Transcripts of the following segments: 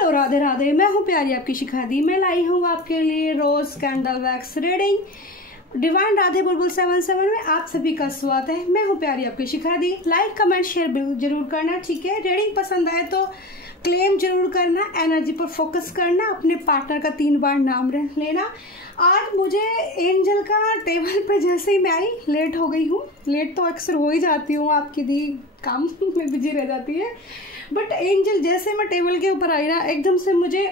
Hello Radhe Radhe, मैं हूँ प्यारी आपकी शिखा दी। मैं लाई हूँ आपके लिए rose candle wax reading divine Radhe Bulbul 77 में आप सभी का स्वागत है। मैं हूँ प्यारी आपकी शिखा दी। लाइक कमेंट शेयर जरूर करना, ठीक है। रीडिंग पसंद आए तो क्लेम जरूर करना, एनर्जी पर फोकस करना, अपने पार्टनर का 3 बार नाम लेना। आज मुझे एंजल का टेबल पर जैसे ही मैं आई, लेट हो गई हूँ। लेट तो अक्सर हो ही जाती हूँ, आपकी दी काम में बिजी रह जाती है। बट एंजल जैसे मैं टेबल के ऊपर आई ना, एकदम से मुझे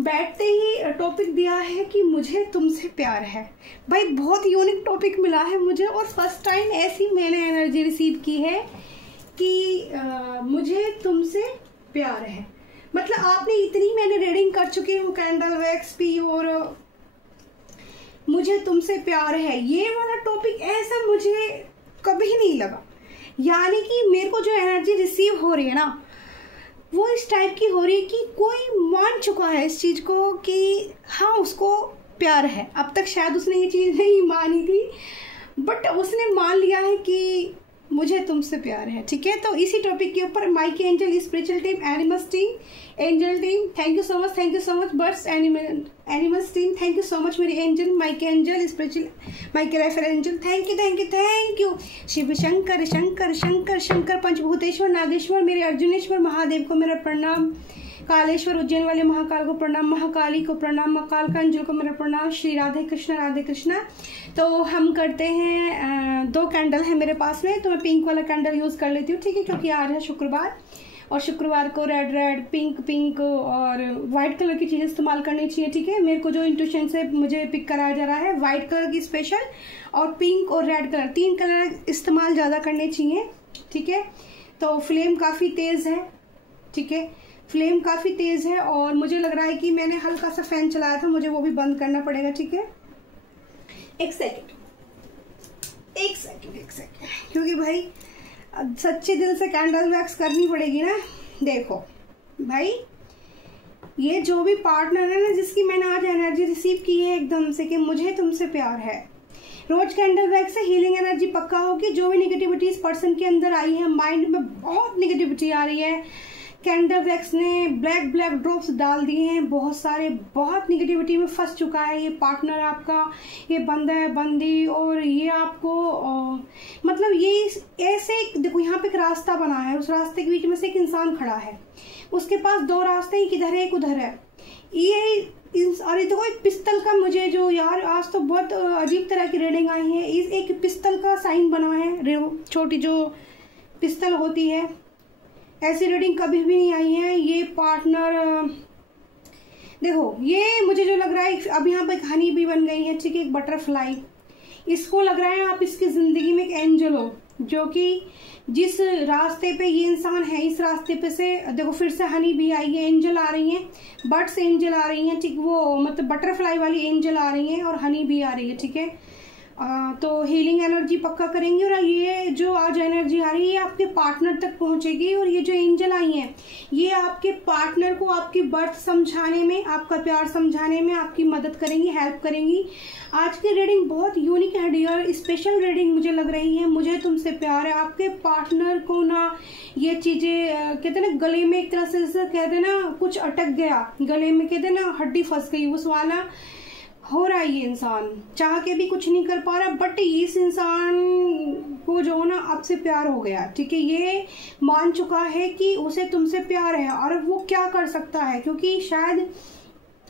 बैठते ही टॉपिक दिया है कि मुझे तुमसे प्यार है। भाई बहुत यूनिक टॉपिक मिला है मुझे, और फर्स्ट टाइम ऐसी मैंने एनर्जी रिसीव की है कि मुझे तुमसे प्यार है। मतलब आपने इतनी मैंने रीडिंग कर चुकी हूँ कैंडल वैक्स भी, और मुझे तुमसे प्यार है ये वाला टॉपिक ऐसा मुझे कभी नहीं लगा। यानी कि मेरे को जो एनर्जी रिसीव हो रही है ना, वो इस टाइप की हो रही है कि कोई मान चुका है इस चीज को कि हाँ उसको प्यार है। अब तक शायद उसने ये चीज नहीं मानी थी, बट उसने मान लिया है कि मुझे तुमसे प्यार है, ठीक है। तो इसी टॉपिक के ऊपर Mike angel spiritual team, animals team, angel team, thank you so much birds animals team, thank you so much मेरी angel, Mike angel spiritual, Mike Raphael angel, thank you Shiv Shankar Shankar Shankar Shankar Panchbhuteshwar Nageshwar, मेरे अर्जुनेश्वर महादेव को मेरा प्रणाम, कालेश्वर उज्जैन वाले महाकाल को प्रणाम, महाकाली को प्रणाम, काल का अंजल को मेरा प्रणाम। श्री राधे कृष्णा। तो हम करते हैं 2 कैंडल है मेरे पास में, तो मैं पिंक वाला कैंडल यूज कर लेती हूँ, ठीक है, क्योंकि आज है शुक्रवार और शुक्रवार को रेड पिंक और व्हाइट कलर की चीजें इस्तेमाल करनी चाहिए, ठीक है। मेरे को जो इंट्यूशन से मुझे पिक कराया जा रहा है, व्हाइट कलर की स्पेशल और पिंक और रेड कलर, 3 कलर इस्तेमाल ज्यादा करने चाहिए, ठीक है। तो फ्लेम काफी तेज है, ठीक है, फ्लेम काफी तेज है, और मुझे लग रहा है कि मैंने हल्का सा फैन चलाया था, मुझे वो भी बंद करना पड़ेगा, ठीक है। एक सेकेंड, क्योंकि भाई सच्चे दिल से कैंडल वैक्स करनी पड़ेगी ना। देखो भाई, ये जो भी पार्टनर है ना, जिसकी मैंने आज एनर्जी रिसीव की है एकदम से कि मुझे तुमसे प्यार है, रोज कैंडल वैक्स से हीलिंग एनर्जी पक्का होगी। जो भी नेगेटिविटी इस पर्सन के अंदर आई है, माइंड में बहुत नेगेटिविटी आ रही है, कैंडल वैक्स ने ब्लैक ड्रॉप्स डाल दिए हैं, बहुत सारे, बहुत निगेटिविटी में फंस चुका है ये पार्टनर आपका, ये बंदा है बंदी, और ये आपको मतलब ये ऐसे देखो, यहाँ पे एक रास्ता बना है, उस रास्ते के बीच में से एक इंसान खड़ा है, उसके पास 2 रास्ते हैं, किधर है एक उधर है। ये और देखो एक पिस्तल का, मुझे जो यार आज तो बहुत अजीब तरह की रीडिंग आई है। एक पिस्तल का साइन बना है, छोटी जो पिस्तल होती है, ऐसी रीडिंग कभी भी नहीं आई है। ये पार्टनर देखो, ये मुझे जो लग रहा है, अब यहाँ पे एक हनी भी बन गई है, ठीक है, एक बटरफ्लाई। इसको लग रहा है आप इसकी जिंदगी में एक एंजल हो, जो कि जिस रास्ते पे ये इंसान है, इस रास्ते पे से देखो फिर से हनी भी आई है, एंजल आ रही है, बर्ड्स एंजल आ रही है, ठीक, वो मतलब बटरफ्लाई वाली एंजल आ रही है, और हनी भी आ रही है, ठीक है। तो हीलिंग एनर्जी पक्का करेंगी, और ये जो आज एनर्जी आ रही है ये आपके पार्टनर तक पहुंचेगी। और ये जो एंजल आई हैं, ये आपके पार्टनर को आपकी बर्थ समझाने में, आपका प्यार समझाने में आपकी मदद करेंगी, हेल्प करेंगी। आज की रीडिंग बहुत यूनिक है डियर, स्पेशल रीडिंग मुझे लग रही है। मुझे तुमसे प्यार है, आपके पार्टनर को ना ये चीजें कहते ना गले में, एक तरह से कहते ना कुछ अटक गया गले में, कहते ना हड्डी फंस गई, उस वाला हो रहा है। ये इंसान चाह के भी कुछ नहीं कर पा रहा, बट इस इंसान को जो ना आपसे प्यार हो गया, ठीक है। ये मान चुका है कि उसे तुमसे प्यार है, और वो क्या कर सकता है, क्योंकि शायद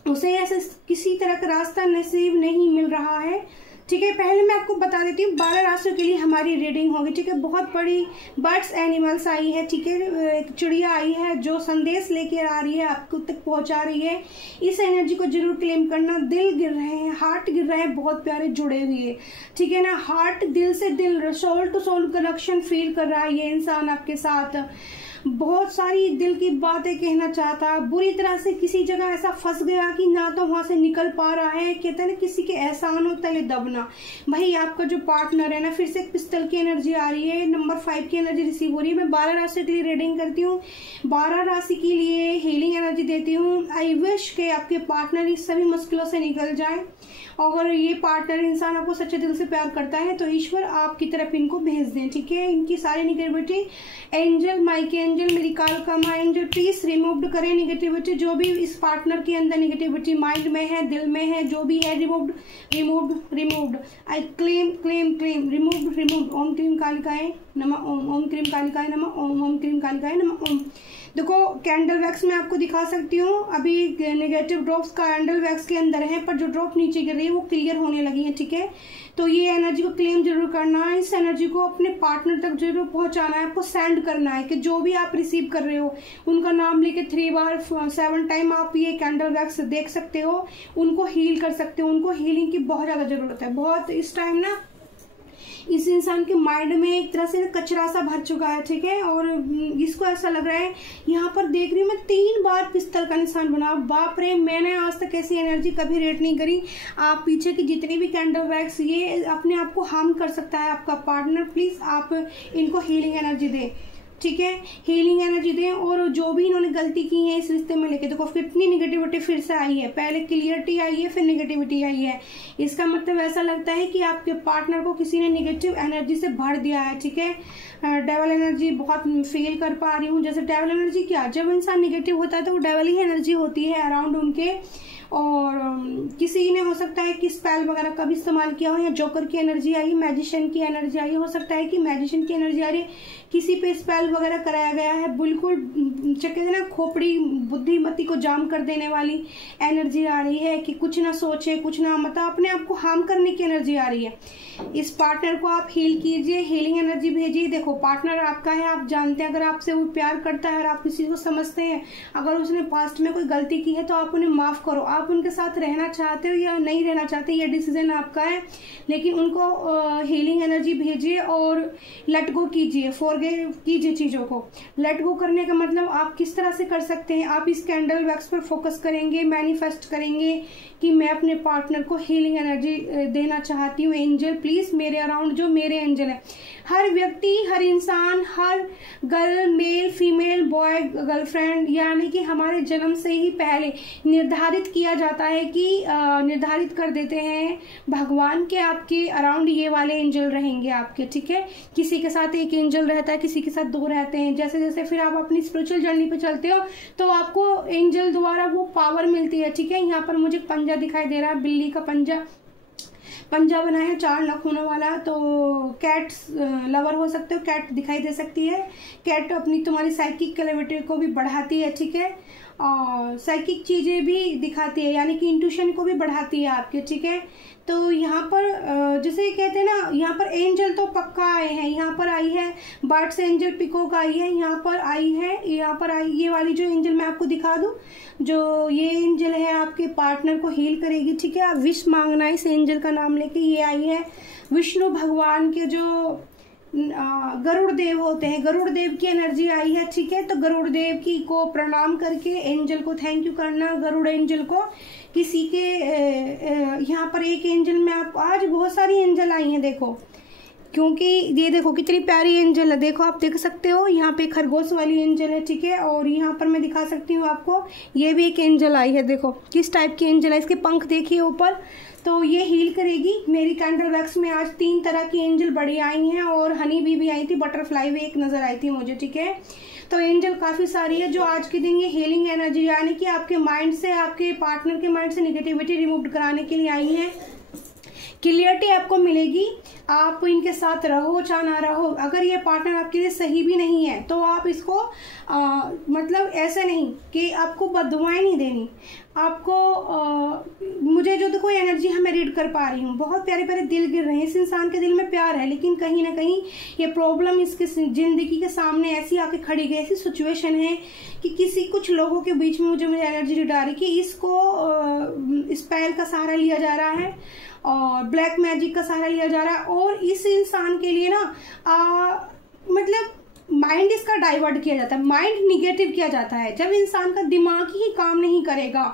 उसे ऐसे किसी तरह का रास्ता नसीब नहीं मिल रहा है, ठीक है। पहले मैं आपको बता देती हूँ 12 राशियों के लिए हमारी रीडिंग होगी, ठीक है। बहुत बड़ी बर्ड्स एनिमल्स आई है, ठीक है, एक चिड़िया आई है जो संदेश लेकर आ रही है, आपको तक पहुंचा रही है। इस एनर्जी को जरूर क्लेम करना। दिल गिर रहे हैं, हार्ट गिर रहे हैं, बहुत प्यारे जुड़े हुए, ठीक है ना। हार्ट, दिल से दिल, soul to soul connection feel कर रहा है ये इंसान आपके साथ। बहुत सारी दिल की बातें कहना चाहता, बुरी तरह से किसी जगह ऐसा फंस गया कि ना तो वहां से निकल पा रहा है। कहते हैं ना किसी के एहसान हो तले दबना। भाई आपका जो पार्टनर है ना, फिर से पिस्तल की एनर्जी आ रही है, नंबर 5 की एनर्जी रिसीव हो रही है। मैं 12 राशि के लिए रीडिंग करती हूँ, 12 राशि के लिए हीलिंग एनर्जी देती हूँ। आई विश के आपके पार्टनर इस सभी मुश्किलों से निकल जाए, अगर ये पार्टनर इंसान आपको सच्चे दिल से प्यार करता है तो ईश्वर आपकी तरफ इनको भेज दें, ठीक है। इनकी सारी निगेटिविटी एंजल, माइक एंजल, मेरी कालका माँ एंजल, प्लीज रिमूव करें निगेटिविटी, जो भी इस पार्टनर के अंदर निगेटिविटी माइंड में है, दिल में है, जो भी है, removed removed removed. I claim claim claim, removed removed. Om क्रीम कालिकाए नमः ओम, ओम क्रीम कालिकाए नमः ओम, ओम क्रीम कालिकाए नमः ओम। देखो कैंडल वैक्स मैं आपको दिखा सकती हूँ, अभी नेगेटिव ड्रॉप्स कैंडल वैक्स के अंदर है, पर जो ड्रॉप नीचे गिर रही है वो क्लियर होने लगी है, ठीक है। तो ये एनर्जी को क्लेम जरूर करना है, इस एनर्जी को अपने पार्टनर तक जरूर पहुंचाना है, आपको सेंड करना है कि जो भी आप रिसीव कर रहे हो उनका नाम लेके 3 बार 7 टाइम आप ये कैंडल वैक्स देख सकते हो, उनको हील कर सकते हो। उनको हीलिंग की बहुत ज्यादा जरूरत है, बहुत। इस टाइम ना इस इंसान के माइंड में एक तरह से कचरा सा भर चुका है, ठीक है। और इसको ऐसा लग रहा है, यहाँ पर देख रही हूँ मैं 3 बार पिस्तल का निशान बना। बाप रे, मैंने आज तक ऐसी एनर्जी कभी रेट नहीं करी। आप पीछे की जितनी भी कैंडल वैक्स, ये अपने आप को हार्म कर सकता है आपका पार्टनर। प्लीज आप इनको हीलिंग एनर्जी दें, ठीक है, हीलिंग एनर्जी दें। और जो भी इन्होंने गलती की है इस रिश्ते में लेके, देखो कितनी निगेटिविटी फिर से आई है, पहले क्लियरिटी आई है, फिर निगेटिविटी आई है। इसका मतलब ऐसा लगता है कि आपके पार्टनर को किसी ने निगेटिव एनर्जी से भर दिया है, ठीक है। डेवल एनर्जी बहुत फील कर पा रही हूँ। जैसे डेवल एनर्जी क्या, जब इंसान निगेटिव होता है तो वो डेवल ही एनर्जी होती है अराउंड उनके। और किसी ने हो सकता है कि स्पेल वगैरह का भी इस्तेमाल किया हो, या जोकर की एनर्जी आई, मैजिशियन की एनर्जी आई, हो सकता है कि मैजिशियन की एनर्जी आ रही है, किसी पे स्पेल वगैरह कराया गया है, बिल्कुल कहते हैं ना खोपड़ी बुद्धिमती को जाम कर देने वाली एनर्जी आ रही है कि कुछ ना सोचे, कुछ ना मतलब अपने आप को हार्म करने की एनर्जी आ रही है। इस पार्टनर को आप हील कीजिए, हीलिंग एनर्जी भेजिए। देखो पार्टनर आपका है, आप जानते हैं, अगर आपसे वो प्यार करता है और आप किसी को समझते हैं, अगर उसने पास्ट में कोई गलती की है तो आप उन्हें माफ करो। आप उनके साथ रहना चाहते हो या नहीं रहना चाहते, ये डिसीजन आपका है, लेकिन उनको हीलिंग एनर्जी भेजिए और लेट गो कीजिए, फॉरगिव कीजिए चीजों को। लेट गो करने का मतलब आप किस तरह से कर सकते हैं, आप इस कैंडल वैक्स पर फोकस करेंगे, मैनिफेस्ट करेंगे कि मैं अपने पार्टनर को हीलिंग एनर्जी देना चाहती हूँ। एंजल प्लीज मेरे अराउंड जो मेरे एंजल है, हर व्यक्ति, हर इंसान, हर girl, male, female, boy, girlfriend, यानी कि हमारे जन्म से ही पहले निर्धारित किया जाता है कि निर्धारित कर देते हैं भगवान के आपके अराउंड ये वाले एंजल रहेंगे आपके, ठीक है। किसी के साथ एक एंजल रहता है, किसी के साथ 2 रहते हैं। जैसे जैसे फिर आप अपनी स्पिरिचुअल जर्नी पे चलते हो तो आपको एंजल द्वारा वो पावर मिलती है, ठीक है। यहाँ पर मुझे पंजा दिखाई दे रहा है, बिल्ली का पंजा बना है 4 नखूनों वाला। तो कैट लवर हो सकते हो, कैट दिखाई दे सकती है। कैट अपनी तुम्हारी साइकिक क्लेविटी को भी बढ़ाती है, ठीक है, और साइकिक चीजें भी दिखाती है, यानी कि इंट्यूशन को भी बढ़ाती है आपके, ठीक है। तो यहाँ पर जैसे कहते हैं ना, यहाँ पर एंजल तो पक्का आए हैं। यहाँ पर आई है बर्ड्स एंजल, पिकॉक आई है, यहाँ पर आई है, यहाँ पर आई ये वाली जो एंजल मैं आपको दिखा दूं, जो ये एंजल है आपके पार्टनर को हील करेगी, ठीक है। आप विश मांगना इस एंजल का नाम लेके। ये आई है विष्णु भगवान के जो गरुड़ देव होते हैं, गरुड़ देव की एनर्जी आई है, ठीक है। तो गरुड़ देव की को प्रणाम करके एंजल को थैंक यू करना, गरुड़ एंजल को। किसी के यहाँ पर एक एंजल में आप, आज बहुत सारी एंजल आई हैं देखो, क्योंकि ये देखो कितनी प्यारी एंजल है, देखो आप देख सकते हो, यहाँ पे खरगोश वाली एंजल है, ठीक है। और यहाँ पर मैं दिखा सकती हूँ आपको, ये भी एक एंजल आई है, देखो किस टाइप की एंजल है, इसके पंख देखिए ऊपर। तो ये हील करेगी। मेरी कैंडल वैक्स में आज 3 तरह की एंजल बड़ी आई हैं, और हनी भी आई थी, बटरफ्लाई भी एक नजर आई थी मुझे, ठीक है। तो एंजल काफी सारी है जो आज के दिन ये हीलिंग एनर्जी, यानी कि आपके माइंड से, आपके पार्टनर के माइंड से निगेटिविटी रिमूव कराने के लिए आई है। क्लियरिटी आपको मिलेगी, आप इनके साथ रहो चाहे ना रहो। अगर ये पार्टनर आपके लिए सही भी नहीं है तो आप इसको मतलब ऐसे नहीं कि आपको बददुआएं नहीं देनी आपको। मुझे जो देखो एनर्जी मैं रीड कर पा रही हूँ, बहुत प्यारे प्यारे दिल गिर रहे हैं। इस इंसान के दिल में प्यार है, लेकिन कहीं ना कहीं ये प्रॉब्लम इसके जिंदगी के सामने ऐसी आके खड़ी गई, ऐसी सिचुएशन है कि किसी कुछ लोगों के बीच में मुझे एनर्जी रीड आ रही कि इसको स्पेल का सहारा लिया जा रहा है और ब्लैक मैजिक का सहारा लिया जा रहा है। और इस इंसान के लिए ना मतलब माइंड इसका डाइवर्ट किया जाता है, माइंड निगेटिव किया जाता है। जब इंसान का दिमाग ही काम नहीं करेगा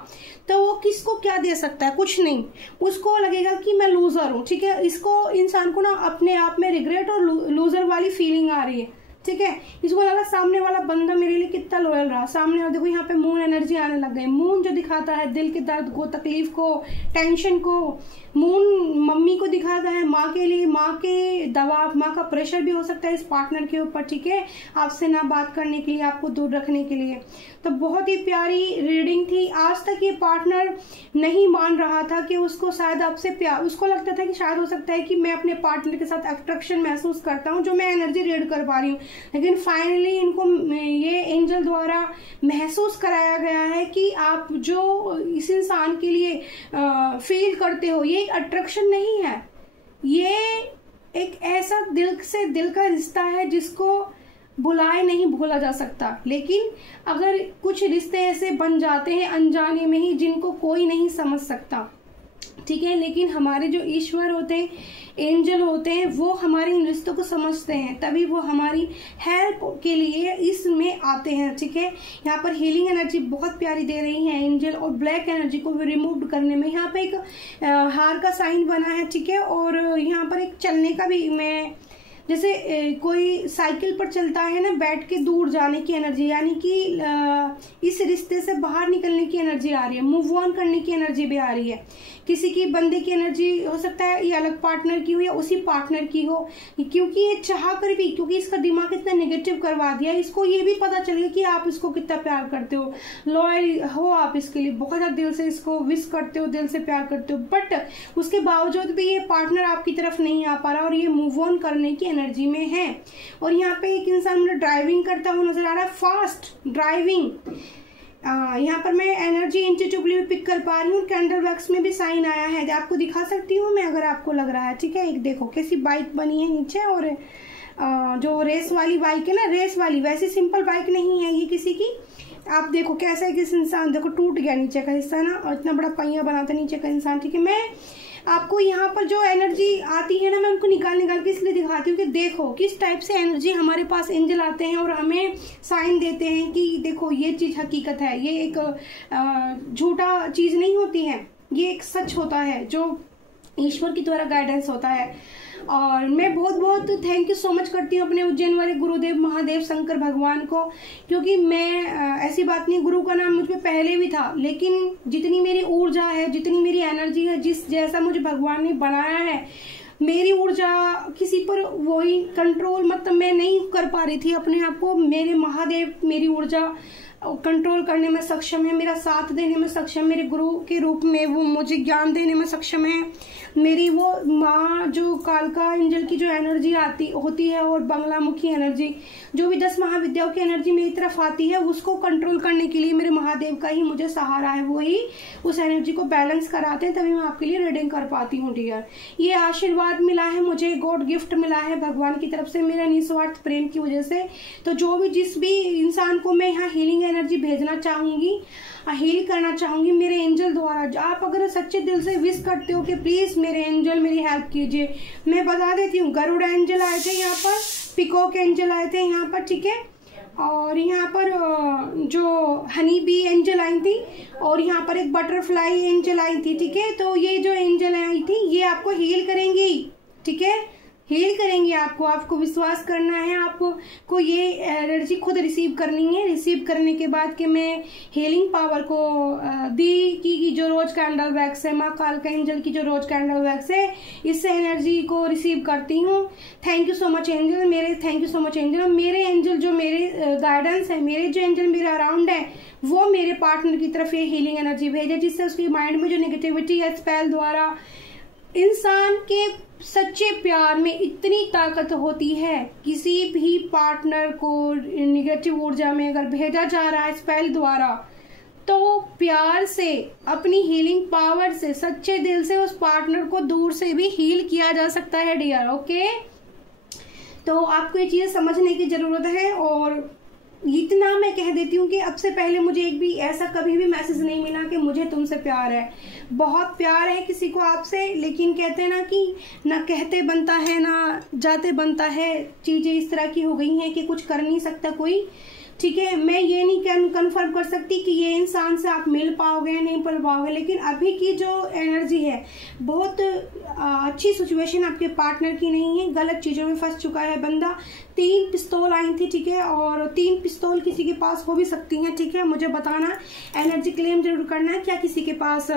तो वो किसको क्या दे सकता है, कुछ नहीं। उसको लगेगा कि मैं लूजर हूँ, ठीक है। इसको इंसान को ना अपने आप में रिग्रेट और लूजर वाली फीलिंग आ रही है, ठीक है। इसको लगा सामने वाला बंदा मेरे लिए कितना लॉयल रहा, सामने वाला देखो यहाँ पे मून एनर्जी आने लग गई। मून जो दिखाता है दिल के दर्द को, तकलीफ को, टेंशन को। मून मम्मी को दिखाता है, माँ के लिए, माँ के दबाव, माँ का प्रेशर भी हो सकता है इस पार्टनर के ऊपर, ठीक है, आपसे ना बात करने के लिए, आपको दूर रखने के लिए। तो बहुत ही प्यारी रीडिंग थी। आज तक ये पार्टनर नहीं मान रहा था कि उसको शायद आपसे प्यार, उसको लगता था कि शायद हो सकता है कि मैं अपने पार्टनर के साथ अट्रैक्शन महसूस करता हूँ, जो मैं एनर्जी रीड कर पा रही हूँ। लेकिन फाइनली इनको ये एंजल द्वारा महसूस कराया गया है कि आप जो इस इंसान के लिए फील करते हो, ये एक अट्रैक्शन नहीं है, ये एक ऐसा दिल से दिल का रिश्ता है जिसको बुलाए नहीं भूला जा सकता। लेकिन अगर कुछ रिश्ते ऐसे बन जाते हैं अनजाने में ही, जिनको कोई नहीं समझ सकता, ठीक है, लेकिन हमारे जो ईश्वर होते हैं, एंजल होते हैं, वो हमारे इन रिश्तों को समझते हैं, तभी वो हमारी हेल्प के लिए इसमें आते हैं, ठीक है। यहाँ पर हीलिंग एनर्जी बहुत प्यारी दे रही है एंजल, और ब्लैक एनर्जी को भी रिमूव करने में। यहाँ पे एक हार का साइन बना है, ठीक है, और यहाँ पर एक चलने का भी, मैं जैसे कोई साइकिल पर चलता है ना, बैठ के दूर जाने की एनर्जी, यानी कि इस रिश्ते से बाहर निकलने की एनर्जी आ रही है, मूव ऑन करने की एनर्जी भी आ रही है। किसी की बंदे की एनर्जी हो सकता है, ये अलग पार्टनर की हो या उसी पार्टनर की हो, क्योंकि ये चाह कर भी, क्योंकि इसका दिमाग इतना नेगेटिव करवा दिया, इसको ये भी पता चल गया कि आप इसको कितना प्यार करते हो, लॉयल हो आप इसके लिए, बहुत ज्यादा दिल से इसको विश करते हो, दिल से प्यार करते हो। बट उसके बावजूद भी ये पार्टनर आपकी तरफ नहीं आ पा रहा, और ये मूव ऑन करने की एनर्जी में है। और यहाँ पे एक इंसान मुझे ड्राइविंग करता हुआ नजर आ रहा है, फास्ट ड्राइविंग। यहाँ पर मैं एनर्जी इंट्यूटिवली भी पिक कर पा रही हूँ। कैंडल वैक्स में भी साइन आया है, आपको दिखा सकती हूँ मैं अगर आपको लग रहा है, ठीक है। एक देखो कैसी बाइक बनी है नीचे, और जो रेस वाली बाइक है ना, रेस वाली, वैसी सिंपल बाइक नहीं है ये किसी की। आप देखो कैसा है, किस इंसान, देखो टूट गया नीचे का हिस्सा ना, और इतना बड़ा पहिया बनाता नीचे का इंसान, ठीक है। मैं आपको यहाँ पर जो एनर्जी आती है ना, मैं उनको निकाल के इसलिए दिखाती हूँ कि देखो किस टाइप से एनर्जी हमारे पास एंजल आते हैं और हमें साइन देते हैं कि देखो ये चीज हकीकत है, ये एक झूठा चीज नहीं होती है, ये एक सच होता है जो ईश्वर की द्वारा गाइडेंस होता है। और मैं बहुत बहुत थैंक यू सो मच करती हूँ अपने उज्जैन वाले गुरुदेव महादेव शंकर भगवान को, क्योंकि मैं ऐसी बात नहीं, गुरु का नाम मुझ पे पहले भी था, लेकिन जितनी मेरी ऊर्जा है, जितनी मेरी एनर्जी है, जिस जैसा मुझे भगवान ने बनाया है, मेरी ऊर्जा किसी पर वही कंट्रोल, मतलब मैं नहीं कर पा रही थी अपने आप को। मेरे महादेव मेरी ऊर्जा कंट्रोल करने में सक्षम है, मेरा साथ देने में सक्षम, मेरे गुरु के रूप में वो मुझे ज्ञान देने में सक्षम है। मेरी वो माँ जो कालका एंजल की जो एनर्जी आती होती है, और बंगलामुखी एनर्जी, जो भी 10 महाविद्याओं की एनर्जी मेरी तरफ आती है, उसको कंट्रोल करने के लिए मेरे महादेव का ही मुझे सहारा है, वो ही उस एनर्जी को बैलेंस कराते हैं, तभी मैं आपके लिए रीडिंग कर पाती हूँ डियर। ये आशीर्वाद मिला है मुझे, गॉड गिफ्ट मिला है भगवान की तरफ से, मेरा निस्वार्थ प्रेम की वजह से। तो जो भी जिस भी इंसान को मैं यहाँ हीलिंग एनर्जी भेजना चाहूंगी, हील करना चाहूंगी मेरे एंजल द्वारा, आप अगर सच्चे दिल से विश करते हो कि प्लीज मेरे एंजल मेरी हेल्प कीजिए, मैं बता देती हूँ। गरुड़ एंजल आए थे यहाँ पर, पिकॉक एंजल आए थे यहाँ पर, ठीक है, और यहाँ पर जो हनी बी एंजल आई थी, और यहाँ पर एक बटरफ्लाई एंजल आई थी, ठीक है। तो ये जो एंजल आई थी ये आपको हील करेंगी, ठीक है, हील करेंगे आपको। आपको विश्वास करना है, आपको ये एनर्जी खुद रिसीव करनी है। रिसीव करने के बाद कि मैं हीलिंग पावर को दी की जो रोज कैंडल वैक्स है, माँ कालका एंजल की जो रोज कैंडल वैक्स है, इससे एनर्जी को रिसीव करती हूँ। Thank you so much angel, मेरे thank you so much angel. मेरे एंजल जो मेरे गाइडेंस है, मेरे जो एंजल मेरे अराउंड है, वो मेरे पार्टनर की तरफ ये हीलिंग एनर्जी भेजे, जिससे उसकी माइंड में जो नेगेटिविटी है, स्पेल द्वारा, इंसान के सच्चे प्यार में इतनी ताकत होती है, किसी भी पार्टनर को निगेटिव ऊर्जा में अगर भेजा जा रहा है स्पेल द्वारा, तो प्यार से, अपनी हीलिंग पावर से, सच्चे दिल से उस पार्टनर को दूर से भी हील किया जा सकता है डियर, ओके। तो आपको ये चीजें समझने की जरूरत है। और इतना मैं कह देती हूँ कि अब से पहले मुझे एक भी ऐसा कभी भी मैसेज नहीं मिला कि मुझे तुमसे प्यार है। बहुत प्यार है किसी को आपसे, लेकिन कहते हैं ना कि ना कहते बनता है ना जाते बनता है। चीजें इस तरह की हो गई हैं कि कुछ कर नहीं सकता कोई। ठीक है। मैं ये नहीं कन्फर्म कर सकती कि ये इंसान से आप मिल पाओगे या नहीं मिल पाओगे, लेकिन अभी की जो एनर्जी है बहुत अच्छी सिचुएशन आपके पार्टनर की नहीं है। गलत चीज़ों में फंस चुका है बंदा। 3 पिस्तौल आई थी, ठीक है, और 3 पिस्तौल किसी के पास हो भी सकती हैं, ठीक है। मुझे बताना, एनर्जी क्लेम जरूर करना है, क्या किसी के पास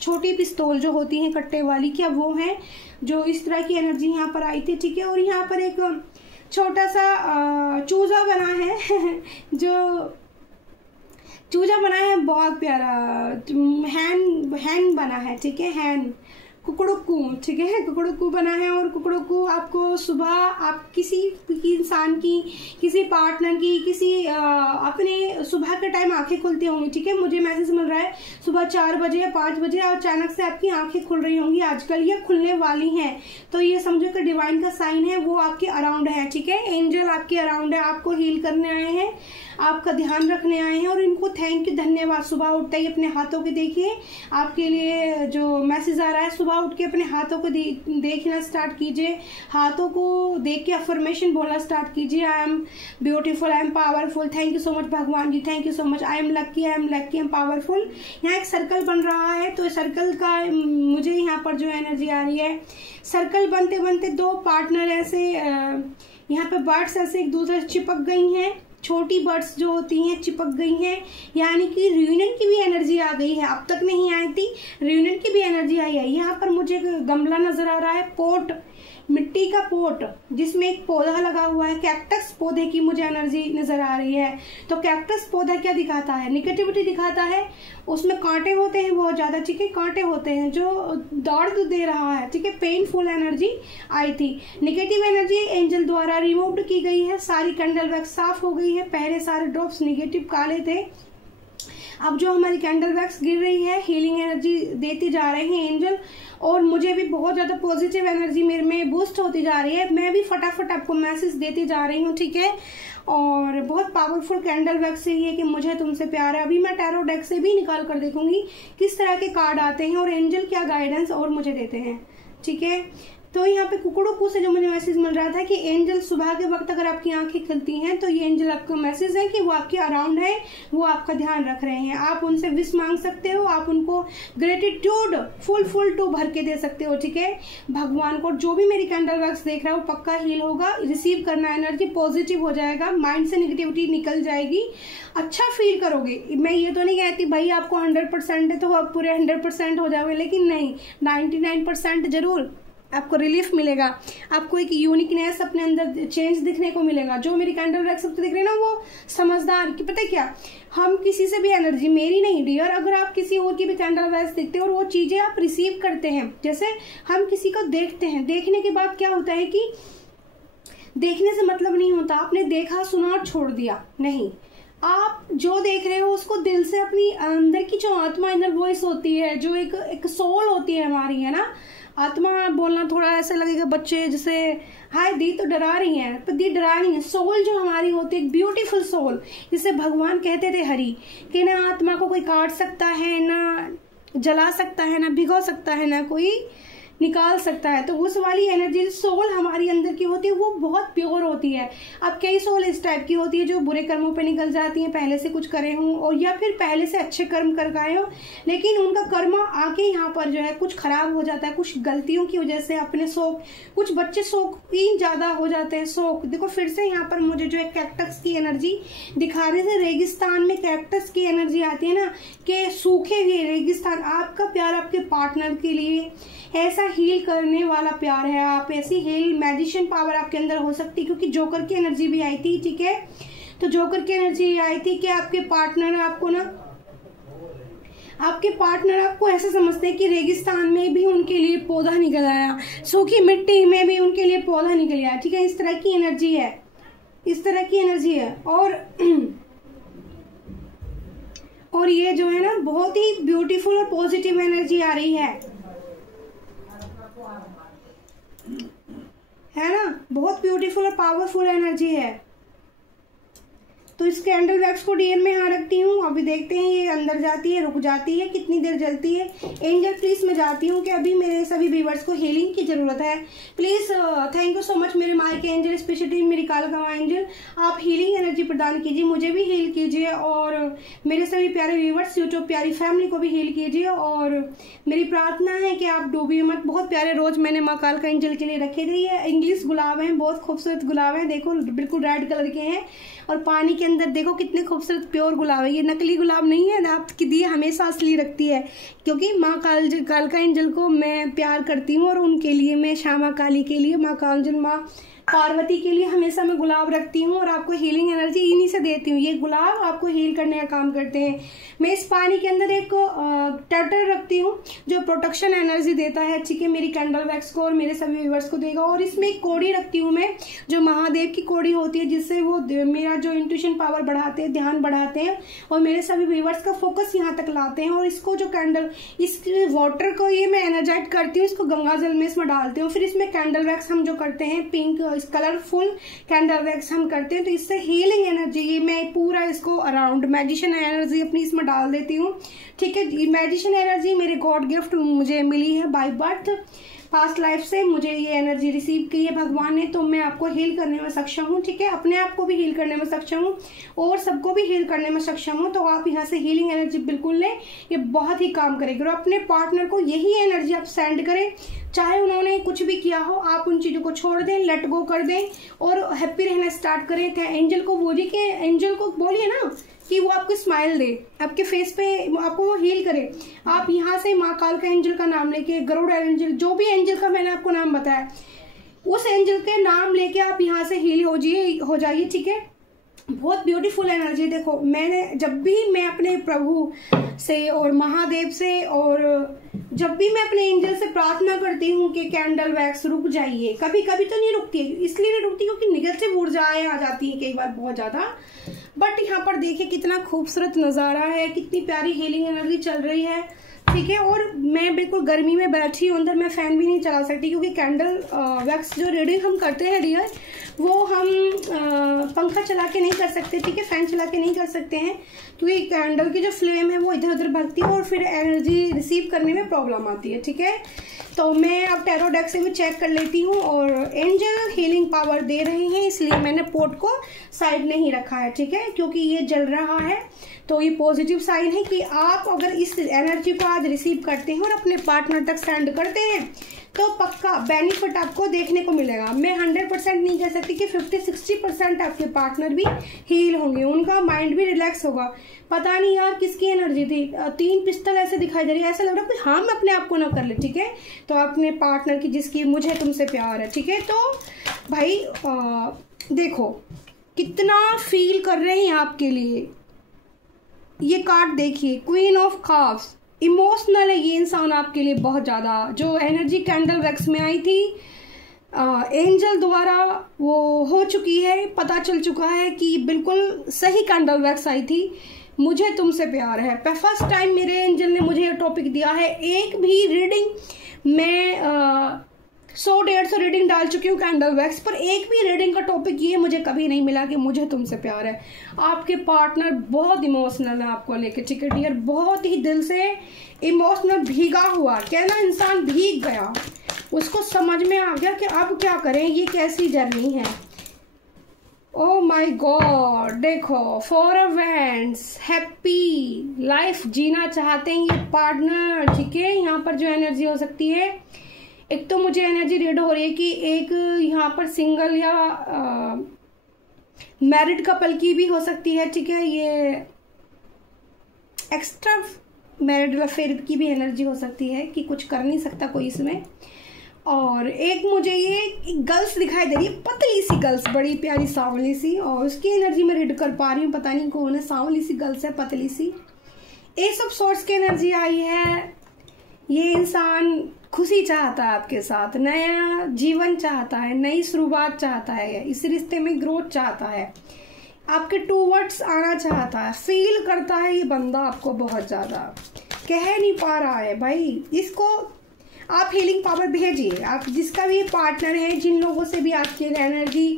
छोटी पिस्तौल जो होती हैं कट्टे वाली, क्या वो है जो इस तरह की एनर्जी यहाँ पर आई थी, ठीक है। और यहाँ पर एक छोटा सा चूजा बना है जो चूजा बना है, बहुत प्यारा हैन बना है, ठीक है, हैन कुकड़ुक्कू, ठीक है, कुकड़ुक्कू बना है। और कुकड़ुक्कू आपको सुबह आप किसी इंसान की, किसी पार्टनर की, किसी अपने सुबह के टाइम आंखें खुलती होंगी, ठीक है। मुझे मैसेज मिल रहा है सुबह 4 बजे या 5 बजे और अचानक से आपकी आंखें खुल रही होंगी आजकल, ये खुलने वाली हैं, तो ये समझो कि डिवाइन का साइन है, वो आपके अराउंड है, ठीक है। एंजल आपके अराउंड है, आपको हील करने आए हैं, आपका ध्यान रखने आए हैं, और इनको थैंक यू, धन्यवाद। सुबह उठते ही अपने हाथों के देखिए, आपके लिए जो मैसेज आ रहा है, सुबह उठ के अपने हाथों को देखना स्टार्ट कीजिए, हाथों को देख के अफर्मेशन बोलना स्टार्ट कीजिए। I am beautiful, I am powerful, thank you so much भगवान जी, thank you so much, I am lucky, I am lucky, I am powerful. यहाँ एक सर्कल बन रहा है, तो सर्कल का मुझे यहाँ पर जो एनर्जी आ रही है, सर्कल बनते बनते 2 पार्टनर ऐसे यहाँ पे बर्ड्स ऐसे एक दूसरे से चिपक गई हैं, छोटी बर्ड्स जो होती हैं चिपक गई हैं, यानी कि रियूनियन की भी एनर्जी आ गई है। अब तक नहीं आई थी, रियूनियन की भी एनर्जी आई है। यहाँ पर मुझे एक गमला नजर आ रहा है, पोट, मिट्टी का पोट जिसमें एक पौधा लगा हुआ है, कैक्टस पौधे की मुझे एनर्जी नजर आ रही है। तो कैक्टस पौधा क्या दिखाता है? निगेटिविटी दिखाता है, उसमें कांटे होते हैं बहुत ज्यादा, ठीक है, कांटे होते हैं जो दर्द दे रहा है, ठीक है, पेनफुल एनर्जी आई थी। निगेटिव एनर्जी एंजल द्वारा रिमूव की गई है, सारी कैंडल वैक्स साफ हो गई है, पहले सारे ड्रॉप्स निगेटिव काले थे, अब जो हमारी कैंडल वैक्स गिर रही है, हीलिंग एनर्जी देती जा रहे हैं एंजल, और मुझे भी बहुत ज्यादा पॉजिटिव एनर्जी मेरे में बूस्ट होती जा रही है। मैं भी फटाफट आपको मैसेज देती जा रही हूँ, ठीक है। और बहुत पावरफुल कैंडल वैक्स से ये कि मुझे तुमसे प्यार है। अभी मैं टैरो डेक से भी निकाल कर देखूंगी किस तरह के कार्ड आते हैं और एंजल क्या गाइडेंस और मुझे देते हैं, ठीक है। तो यहाँ पे कुकड़ों से जो मुझे मैसेज मिल रहा था कि एंजल सुबह के वक्त अगर आपकी आंखें खुलती हैं तो ये एंजल आपका मैसेज है कि वो आपके अराउंड है, वो आपका ध्यान रख रहे हैं। आप उनसे विश मांग सकते हो, आप उनको ग्रेटिट्यूड फुल टू भर के दे सकते हो, ठीक है। भगवान को जो भी मेरी कैंडल वैक्स देख रहा है वो पक्का हील होगा, रिसीव करना, एनर्जी पॉजिटिव हो जाएगा, माइंड से नेगेटिविटी निकल जाएगी, अच्छा फील करोगे। मैं ये तो नहीं कहती भाई आपको 100% है तो आप पूरे 100% हो जाओगे, लेकिन नहीं, 99% जरूर आपको रिलीफ मिलेगा, आपको एक यूनिकनेस अपने अंदर चेंज दिखने को मिलेगा। जो मेरी कैंडल वैक्स सब दिख रही है ना, वो समझदार कि पता है क्या, हम किसी से भी एनर्जी, मेरी नहीं डियर, अगर आप किसी और की भी कैंडल वैक्स देखते हो और वो चीजें आप रिसीव करते हैं, जैसे हम किसी को देखते हैं, देखने के बाद क्या होता है कि देखने से मतलब नहीं होता आपने देखा सुना और छोड़ दिया, नहीं, आप जो देख रहे हो उसको दिल से, अपनी अंदर की जो आत्मा, इनर वॉइस होती है, जो एक सोल होती है हमारी, है ना। आत्मा बोलना थोड़ा ऐसा लगेगा बच्चे जैसे, हाय दी तो डरा रही हैं, पर दी डरा नहीं है। सोल जो हमारी होती है, एक ब्यूटीफुल सोल, जिसे भगवान कहते थे हरि, कि ना आत्मा को कोई काट सकता है, ना जला सकता है, ना भिगो सकता है, ना कोई निकाल सकता है। तो उस वाली एनर्जी सोल हमारी अंदर की होती है, वो बहुत प्योर होती है। अब कई सोल इस टाइप की होती है जो बुरे कर्मों पे निकल जाती हैं, पहले से कुछ करे हों और या फिर पहले से अच्छे कर्म कर गए हों, लेकिन उनका कर्म आके यहाँ पर जो है कुछ खराब हो जाता है, कुछ गलतियों की वजह से, अपने शौक, कुछ बच्चे शौकीन ज्यादा हो जाते हैं, शौक। देखो फिर से यहाँ पर मुझे जो है कैक्टस की एनर्जी दिखा रहे थे, रेगिस्तान में कैक्टस की एनर्जी आती है ना, कि सूखे हुए रेगिस्तान, आपका प्यार आपके पार्टनर के लिए ऐसा हील करने वाला प्यार है। आप ऐसी हील मैजिशियन पावर आपके अंदर हो सकती है, क्योंकि जोकर की एनर्जी भी आई थी, ठीक है। तो जोकर की एनर्जी आई थी कि आपके पार्टनर आपको ना, आपके पार्टनर आपको ऐसा समझते हैं कि रेगिस्तान में भी उनके लिए पौधा निकल आया, सूखी मिट्टी में भी उनके लिए पौधा निकल आया, ठीक है। इस तरह की एनर्जी है, इस तरह की एनर्जी है। और ये जो है ना बहुत ही ब्यूटीफुल और पॉजिटिव एनर्जी आ रही है ना, बहुत ब्यूटीफुल और पावरफुल एनर्जी है। तो इस कैंडल वैक्स को डीएन में यहाँ रखती हूँ। अभी देखते हैं ये अंदर जाती है, रुक जाती है, कितनी देर जलती है। एंजल प्लीज मैं जाती हूँ कि अभी मेरे सभी व्यूअर्स को हीलिंग की जरूरत है। Please thank you so much मेरे माय के एंजल, स्पेशली मेरी कालका एंजल, आप हीलिंग एनर्जी प्रदान कीजिए, मुझे भी हील कीजिए और मेरे सभी प्यारे व्यूअर्स, यूट्यूब प्यारी फैमिली को भी हील कीजिए। और मेरी प्रार्थना है कि आप डूबिए मत। बहुत प्यारे रोज मैंने माँ कालका एंजल के लिए रखे थे। ये इंग्लिश गुलाब हैं, बहुत खूबसूरत गुलाब हैं, देखो बिल्कुल रेड कलर के हैं और पानी के अंदर देखो कितने खूबसूरत प्योर गुलाब है। ये नकली गुलाब नहीं है, आपकी दी हमेशा असली रखती है, क्योंकि माँ कालका एंजल को मैं प्यार करती हूँ और उनके लिए मैं श्यामा काली के लिए, माँ कांजल, माँ पार्वती के लिए हमेशा मैं गुलाब रखती हूँ और आपको हीलिंग एनर्जी इन्हीं से देती हूँ। ये गुलाब आपको हील करने का काम करते हैं। मैं इस पानी के अंदर एक टर्टल रखती हूँ जो प्रोटेक्शन एनर्जी देता है, ठीक है, मेरी कैंडल वैक्स को और मेरे सभी व्यूअर्स को देगा। और इसमें एक कोड़ी रखती हूँ मैं, जो महादेव की कोड़ी होती है, जिससे वो मेरा जो इंट्यूशन पावर बढ़ाते हैं, ध्यान बढ़ाते हैं और मेरे सभी व्यूअर्स का फोकस यहाँ तक लाते हैं। और इसको जो कैंडल, इस वाटर को ये मैं एनर्जाइज करती हूँ, इसको गंगा जल में इसमें डालती हूँ। फिर इसमें कैंडल वैक्स हम जो करते हैं, पिंक कलरफुल कैंडल वैक्स हम करते हैं, तो इससे हीलिंग एनर्जी, ये मैं पूरा इसको अराउंड मैजिशियन एनर्जी अपनी इसमें डाल देती हूँ, ठीक है। मैजिशियन एनर्जी मेरे गॉड गिफ्ट मुझे मिली है बाय बर्थ, पास्ट लाइफ से मुझे ये एनर्जी रिसीव की है भगवान ने, तो मैं आपको हील करने में सक्षम हूँ, ठीक है। अपने आप को भी हील करने में सक्षम हूँ और सबको भी हील करने में सक्षम हूँ। तो आप यहाँ से हीलिंग एनर्जी बिल्कुल लें, ये बहुत ही काम करेगी। और अपने पार्टनर को यही एनर्जी आप सेंड करें, चाहे उन्होंने कुछ भी किया हो, आप उन चीज़ों को छोड़ दें, लेट गो कर दें और हैप्पी रहना स्टार्ट करें। एंजल को बोलिए कि एंजल को बोलिए ना कि वो आपको स्माइल दे, आपके फेस पे आपको वो हील करे। आप यहाँ से माँ कालका एंजल का नाम लेके, गरुड़ एंजल, जो भी एंजल का मैंने आपको नाम बताया, उस एंजल के नाम लेके आप यहाँ से हील हो जाइए, ठीक है। बहुत ब्यूटीफुल एनर्जी। देखो मैंने जब भी मैं अपने प्रभु से और महादेव से और जब भी मैं अपने एंजल से प्रार्थना करती हूँ कि कैंडल वैक्स रुक जाइए, कभी कभी तो नहीं रुकती, इसलिए नहीं रुकती क्योंकि निगेटिव ऊर्जाएं आ जाती हैं कई बार बहुत ज्यादा। बट यहाँ पर देखिए कितना खूबसूरत नजारा है, कितनी प्यारी हीलिंग एनर्जी चल रही है, ठीक है। और मैं बिल्कुल गर्मी में बैठी हूँ अंदर, मैं फैन भी नहीं चला सकती क्योंकि कैंडल वैक्स जो रीडिंग हम करते हैं डियर, वो हम पंखा चला के नहीं कर सकते, ठीक है, फैन चला के नहीं कर सकते हैं, क्योंकि कैंडल की जो फ्लेम है वो इधर उधर भगती है और फिर एनर्जी रिसीव करने में प्रॉब्लम आती है, ठीक है। तो मैं अब टैरो डेक से भी चेक कर लेती हूँ और एंजल हीलिंग पावर दे रहे हैं, इसलिए मैंने पोर्ट को साइड में ही रखा है, ठीक है, क्योंकि ये जल रहा है। तो ये पॉजिटिव साइन है कि आप अगर इस एनर्जी को आज रिसीव करते हैं और अपने पार्टनर तक सेंड करते हैं तो पक्का बेनिफिट आपको देखने को मिलेगा। मैं 100% नहीं कह सकती कि 50-60% आपके पार्टनर भी हील होंगे, उनका माइंड भी रिलैक्स होगा। पता नहीं यार किसकी एनर्जी थी, 3 पिस्टल ऐसे दिखाई दे रही है, ऐसा लग रहा है कि हाँ मैं अपने आप को ना कर ले, ठीक है। तो अपने पार्टनर की जिसकी मुझे तुमसे प्यार है, ठीक है। तो भाई देखो कितना फील कर रहे हैं आपके लिए। ये कार्ड देखिए, क्वीन ऑफ कप्स, इमोशनल है ये इंसान आपके लिए बहुत ज़्यादा। जो एनर्जी कैंडल वैक्स में आई थी एंजल द्वारा वो हो चुकी है, पता चल चुका है कि बिल्कुल सही कैंडल वैक्स आई थी, मुझे तुमसे प्यार है। फर्स्ट टाइम मेरे एंजल ने मुझे ये टॉपिक दिया है। एक भी रीडिंग मैं 100-150 रीडिंग डाल चुकी हूँ कैंडल वैक्स पर, एक भी रीडिंग का टॉपिक ये मुझे कभी नहीं मिला कि मुझे तुमसे प्यार है। आपके पार्टनर बहुत इमोशनल है आपको लेके, ठीक है डियर, बहुत ही दिल से इमोशनल भीगा हुआ, कहना इंसान भीग गया, उसको समझ में आ गया कि अब क्या करें, ये कैसी जर्नी है। ओह माय गॉड, देखो 4 ऑफ वैंड्स, हैप्पी लाइफ जीना चाहते हैं ये पार्टनर, ठीक है। यहाँ पर जो एनर्जी हो सकती है, एक तो मुझे एनर्जी रीड हो रही है कि एक यहाँ पर सिंगल या मैरिड कपल की भी हो सकती है, ठीक है। ये एक्स्ट्रा मैरिड अफेयर की भी एनर्जी हो सकती है कि कुछ कर नहीं सकता कोई इसमें। और एक मुझे ये गर्ल्स दिखाई दे रही है, पतली सी गर्ल्स, बड़ी प्यारी सांवली सी, और उसकी एनर्जी मैं रीड कर पा रही हूँ, पता नहीं कौन है, सांवली सी गर्ल्स है, पतली सी। एस ऑफ सोर्ट्स की एनर्जी आई है। ये इंसान खुशी चाहता है आपके साथ, नया जीवन चाहता है, नई शुरुआत चाहता है, इस रिश्ते में ग्रोथ चाहता है, आपके टूवर्ड्स आना चाहता है, फील करता है ये बंदा आपको बहुत ज्यादा, कह नहीं पा रहा है भाई। इसको आप हीलिंग पावर भेजिए, आप जिसका भी पार्टनर है, जिन लोगों से भी आपकी एनर्जी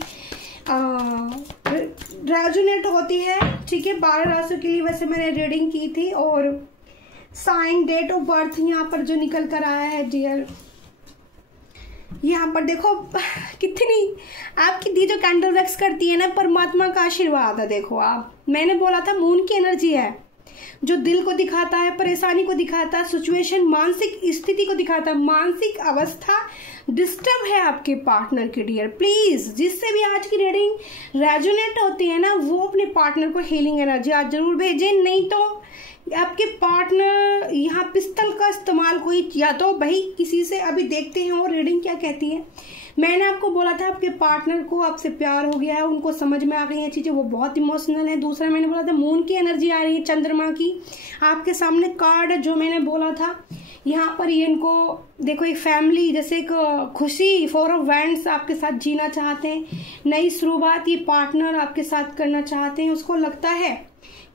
रेजोनेट होती है, ठीक है। 12 राशियों के लिए वैसे मैंने रीडिंग की थी, और साइन, डेट ऑफ बर्थ यहाँ पर जो निकल कर आया है डियर, यहाँ पर देखो कितनी आपकी दी जो कैंडल वैक्स करती है ना, परमात्मा का आशीर्वाद है। देखो आप, मैंने बोला था मून की एनर्जी है, जो दिल को दिखाता है, परेशानी को दिखाता है, सिचुएशन, मानसिक स्थिति को दिखाता है, मानसिक अवस्था डिस्टर्ब है आपके पार्टनर की डियर। प्लीज जिससे भी आज की रीडिंग रेजोनेट होती है ना, वो अपने पार्टनर को हीलिंग एनर्जी आज जरूर भेजें। नहीं तो आपके पार्टनर यहाँ पिस्तल का इस्तेमाल कोई, या तो भाई किसी से अभी देखते हैं और रीडिंग क्या कहती है। मैंने आपको बोला था आपके पार्टनर को आपसे प्यार हो गया है, उनको समझ में आ गई है चीजें, वो बहुत इमोशनल है। दूसरा मैंने बोला था मून की एनर्जी आ रही है, चंद्रमा की। आपके सामने कार्ड जो मैंने बोला था यहाँ पर, ये इनको देखो, एक फैमिली जैसे एक खुशी, 4 ऑफ वैंड्स आपके साथ जीना चाहते हैं, नई शुरुआत ये पार्टनर आपके साथ करना चाहते हैं। उसको लगता है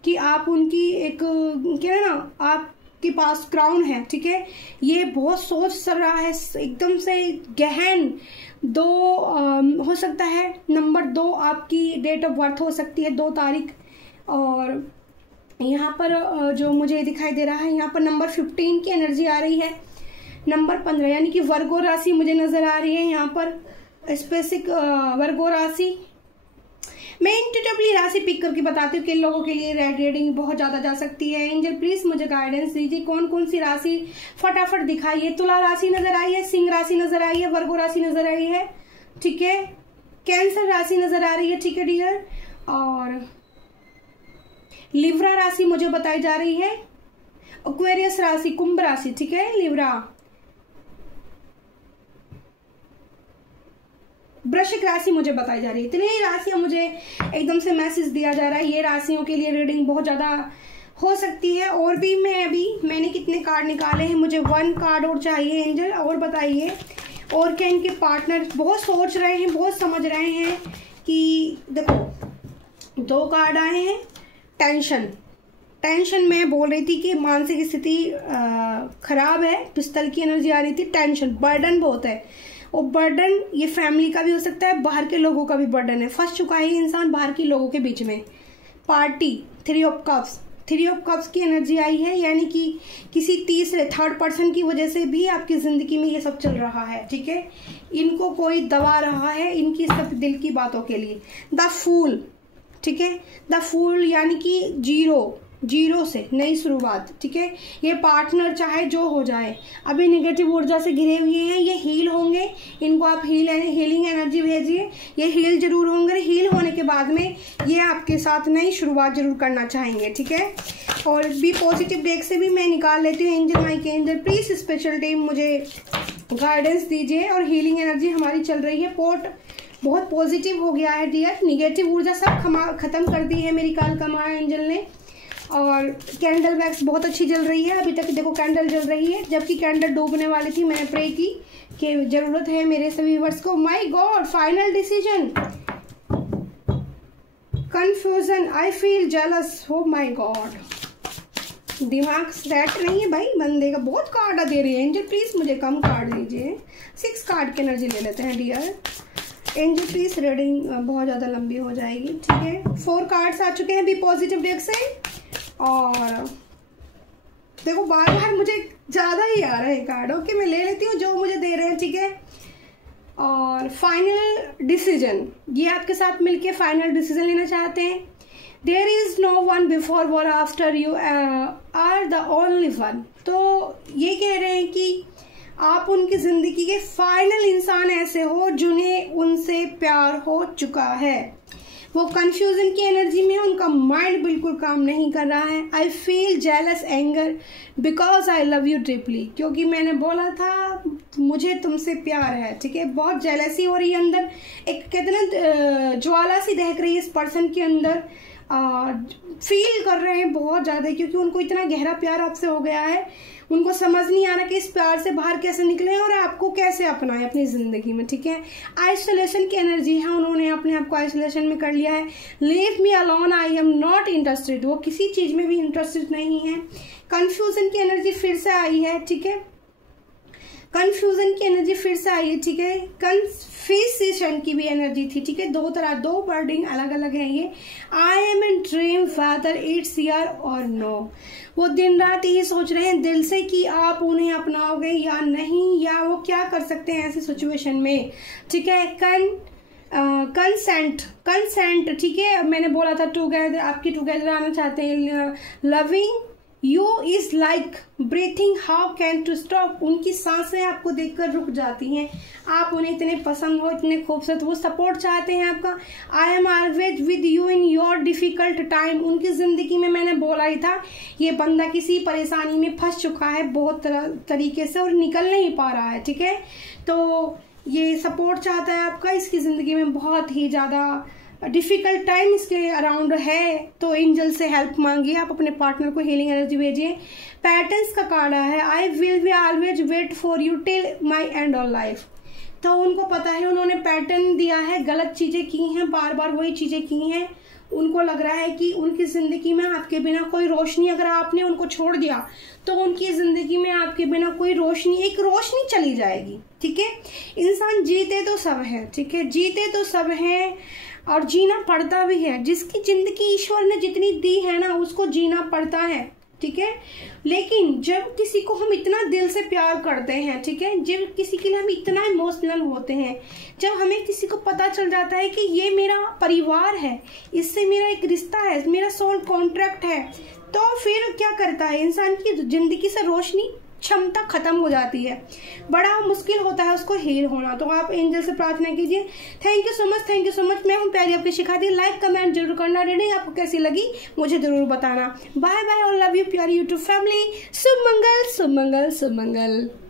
कि आप उनकी एक, क्या है ना, आपके पास क्राउन है, ठीक है। ये बहुत सोच कर रहा है, एकदम से गहन। 2 हो सकता है, नंबर 2 आपकी डेट ऑफ बर्थ हो सकती है, 2 तारीख। और यहाँ पर जो मुझे दिखाई दे रहा है, यहाँ पर नंबर 15 की एनर्जी आ रही है, नंबर 15 यानी कि वर्गो राशि मुझे नजर आ रही है यहाँ पर, स्पेसिफिक वर्गो राशि। मैं इंट्यूटिवली राशि पिक करके बताती हूँ कि लोगों के लिए रेड रीडिंग बहुत ज्यादा जा सकती है। एंजल प्लीज मुझे गाइडेंस दीजिए, कौन कौन सी राशि फटाफट दिखाइए। तुला राशि नजर आई है, सिंह राशि नजर आई है, वर्गो राशि नजर आई है, ठीक है। कैंसर राशि नजर आ रही है, ठीक है डियर। और लिब्रा राशि मुझे बताई जा रही है, एक्वेरियस राशि, कुंभ राशि, ठीक है, लिब्रा। वृश्चिक राशि मुझे बताई जा रही है। इतनी राशियां मुझे एकदम से मैसेज दिया जा रहा है। ये राशियों के लिए रीडिंग बहुत ज्यादा हो सकती है। और भी मैंने कितने कार्ड निकाले हैं, मुझे 1 कार्ड और चाहिए एंजल। और बताइए, और क्या इनके पार्टनर बहुत सोच रहे हैं, बहुत समझ रहे हैं कि देखो 2 कार्ड आए हैं, टेंशन में बोल रही थी कि मानसिक स्थिति खराब है, पिस्तल की एनर्जी आ रही थी, टेंशन, बर्डन बहुत है। और बर्डन ये फैमिली का भी हो सकता है, बाहर के लोगों का भी बर्डन है, फंस चुका है इंसान बाहर के लोगों के बीच में। पार्टी, 3 ऑफ कप्स की एनर्जी आई है, यानी कि किसी तीसरे, 3rd पर्सन की वजह से भी आपकी जिंदगी में ये सब चल रहा है, ठीक है। इनको कोई दबा रहा है इनकी सब दिल की बातों के लिए। द फूल, ठीक है, द फूल यानी कि जीरो से नई शुरुआत, ठीक है। ये पार्टनर चाहे जो हो जाए, अभी नेगेटिव ऊर्जा से घिरे हुए हैं, ये हील होंगे। इनको आप हीलिंग एनर्जी भेजिए, ये हील जरूर होंगे। हील होने के बाद में ये आपके साथ नई शुरुआत जरूर करना चाहेंगे, ठीक है। और भी पॉजिटिव डेक से भी मैं निकाल लेती हूँ। Angel, Mike angel, please special team मुझे गाइडेंस दीजिए। और हीलिंग एनर्जी हमारी चल रही है, पोर्ट बहुत पॉजिटिव हो गया है डियर, निगेटिव ऊर्जा सब खत्म कर दी है मेरी कालकमा एंजल ने। और कैंडल वैक्स बहुत अच्छी जल रही है, अभी तक देखो कैंडल जल रही है, जबकि कैंडल डूबने वाली थी। मैंने प्रे की कि जरूरत है मेरे सभी व्यूअर्स को। My God, final decision, confusion, I feel jealous, हो माय गॉड। दिमाग सेट नहीं है भाई बंदे का, बहुत कार्ड दे रही है। एंजल प्लीज मुझे कम कार्ड दीजिए, 6 कार्ड की एनर्जी ले लेते हैं डियर। एंजल प्लीज, रीडिंग बहुत ज्यादा लंबी हो जाएगी, ठीक है। 4 कार्ड्स आ चुके हैं भी पॉजिटिव डेक से। और देखो बार मुझे ज्यादा ही आ रहा है कार्ड, ओके मैं ले लेती हूँ जो मुझे दे रहे हैं, ठीक है। और फाइनल डिसीजन, ये आपके साथ मिलके फाइनल डिसीजन लेना चाहते हैं। There is no one before और after, you are the only one. तो ये कह रहे हैं कि आप उनकी जिंदगी के फाइनल इंसान ऐसे हो जिन्हें उनसे प्यार हो चुका है। वो कंफ्यूजन की एनर्जी में है, उनका माइंड बिल्कुल काम नहीं कर रहा है। I feel jealous anger because I love you deeply, क्योंकि मैंने बोला था मुझे तुमसे प्यार है, ठीक है। बहुत जेलसी हो रही है अंदर, एक कहते ना ज्वाला सी दहक रही है इस पर्सन के अंदर। फील कर रहे हैं बहुत ज्यादा, क्योंकि उनको इतना गहरा प्यार आपसे हो गया है, उनको समझ नहीं आ रहा कि इस प्यार से बाहर कैसे निकले और आपको कैसे अपनाएं अपनी जिंदगी में, ठीक है। आइसोलेशन की एनर्जी है, उन्होंने अपने आप को आइसोलेशन में कर लिया है। Leave me alone, I am not interested, वो किसी चीज में भी इंटरेस्टेड नहीं है। कंफ्यूजन की एनर्जी फिर से आई है, ठीक है। कंफ्यूजन की एनर्जी फिर से आई है, ठीक है। कन्फ्यूशन की भी एनर्जी थी, ठीक है। दो वर्डिंग अलग अलग है ये। I am in dream whether it's here और नो। वो दिन रात यही सोच रहे हैं दिल से कि आप उन्हें अपनाओगे या नहीं, या वो क्या कर सकते हैं ऐसी सिचुएशन में, ठीक है। कंसेंट, ठीक है। मैंने बोला था टुगेदर, आपकी टुगेदर आना चाहते हैं। Loving you is like breathing, how can to stop. उनकी सांसें आपको देखकर रुक जाती हैं, आप उन्हें इतने पसंद हो, इतने खूबसूरत, वो सपोर्ट चाहते हैं आपका। I am always with you in your difficult time. उनकी जिंदगी में मैंने बोला ही था ये बंदा किसी परेशानी में फंस चुका है बहुत तरीके से और निकल नहीं पा रहा है, ठीक है। तो ये सपोर्ट चाहता है आपका, इसकी जिंदगी में बहुत ही ज्यादा डिफिकल्ट टाइम इसके अराउंड है, तो एंजल से हेल्प मांगिए, आप अपने पार्टनर को हीलिंग एनर्जी भेजिए। पैटर्न्स का कार्ड है, I will be always wait for you till my end of life. तो उनको पता है, उन्होंने पैटर्न दिया है, गलत चीजें की हैं, बार बार वही चीजें की हैं। उनको लग रहा है कि उनकी जिंदगी में आपके बिना कोई रोशनी, अगर आपने उनको छोड़ दिया तो उनकी जिंदगी में आपके बिना कोई रोशनी, एक रोशनी चली जाएगी, ठीक है। इंसान जीते तो सब है, ठीक है, जीते तो सब है और जीना पड़ता भी है। जिसकी जिंदगी ईश्वर ने जितनी दी है ना, उसको जीना पड़ता है, ठीक है। लेकिन जब किसी को हम इतना दिल से प्यार करते हैं, ठीक है, जब किसी के लिए हम इतना इमोशनल होते हैं, जब हमें किसी को पता चल जाता है कि ये मेरा परिवार है, इससे मेरा एक रिश्ता है, मेरा सोल कॉन्ट्रैक्ट है, तो फिर क्या करता है इंसान की जिंदगी से रोशनी क्षमता खत्म हो जाती है, बड़ा मुश्किल होता है उसको हील होना। तो आप एंजल से प्रार्थना कीजिए। Thank you so much, thank you so much. मैं हूं प्यारी आपकी शिखा दी। लाइक कमेंट जरूर करना, रीडिंग आपको कैसी लगी मुझे जरूर बताना। बाय बाय और लव यू प्यारी यूट्यूब फैमिली। शुभ मंगल, शुभ मंगल, शुभ मंगल।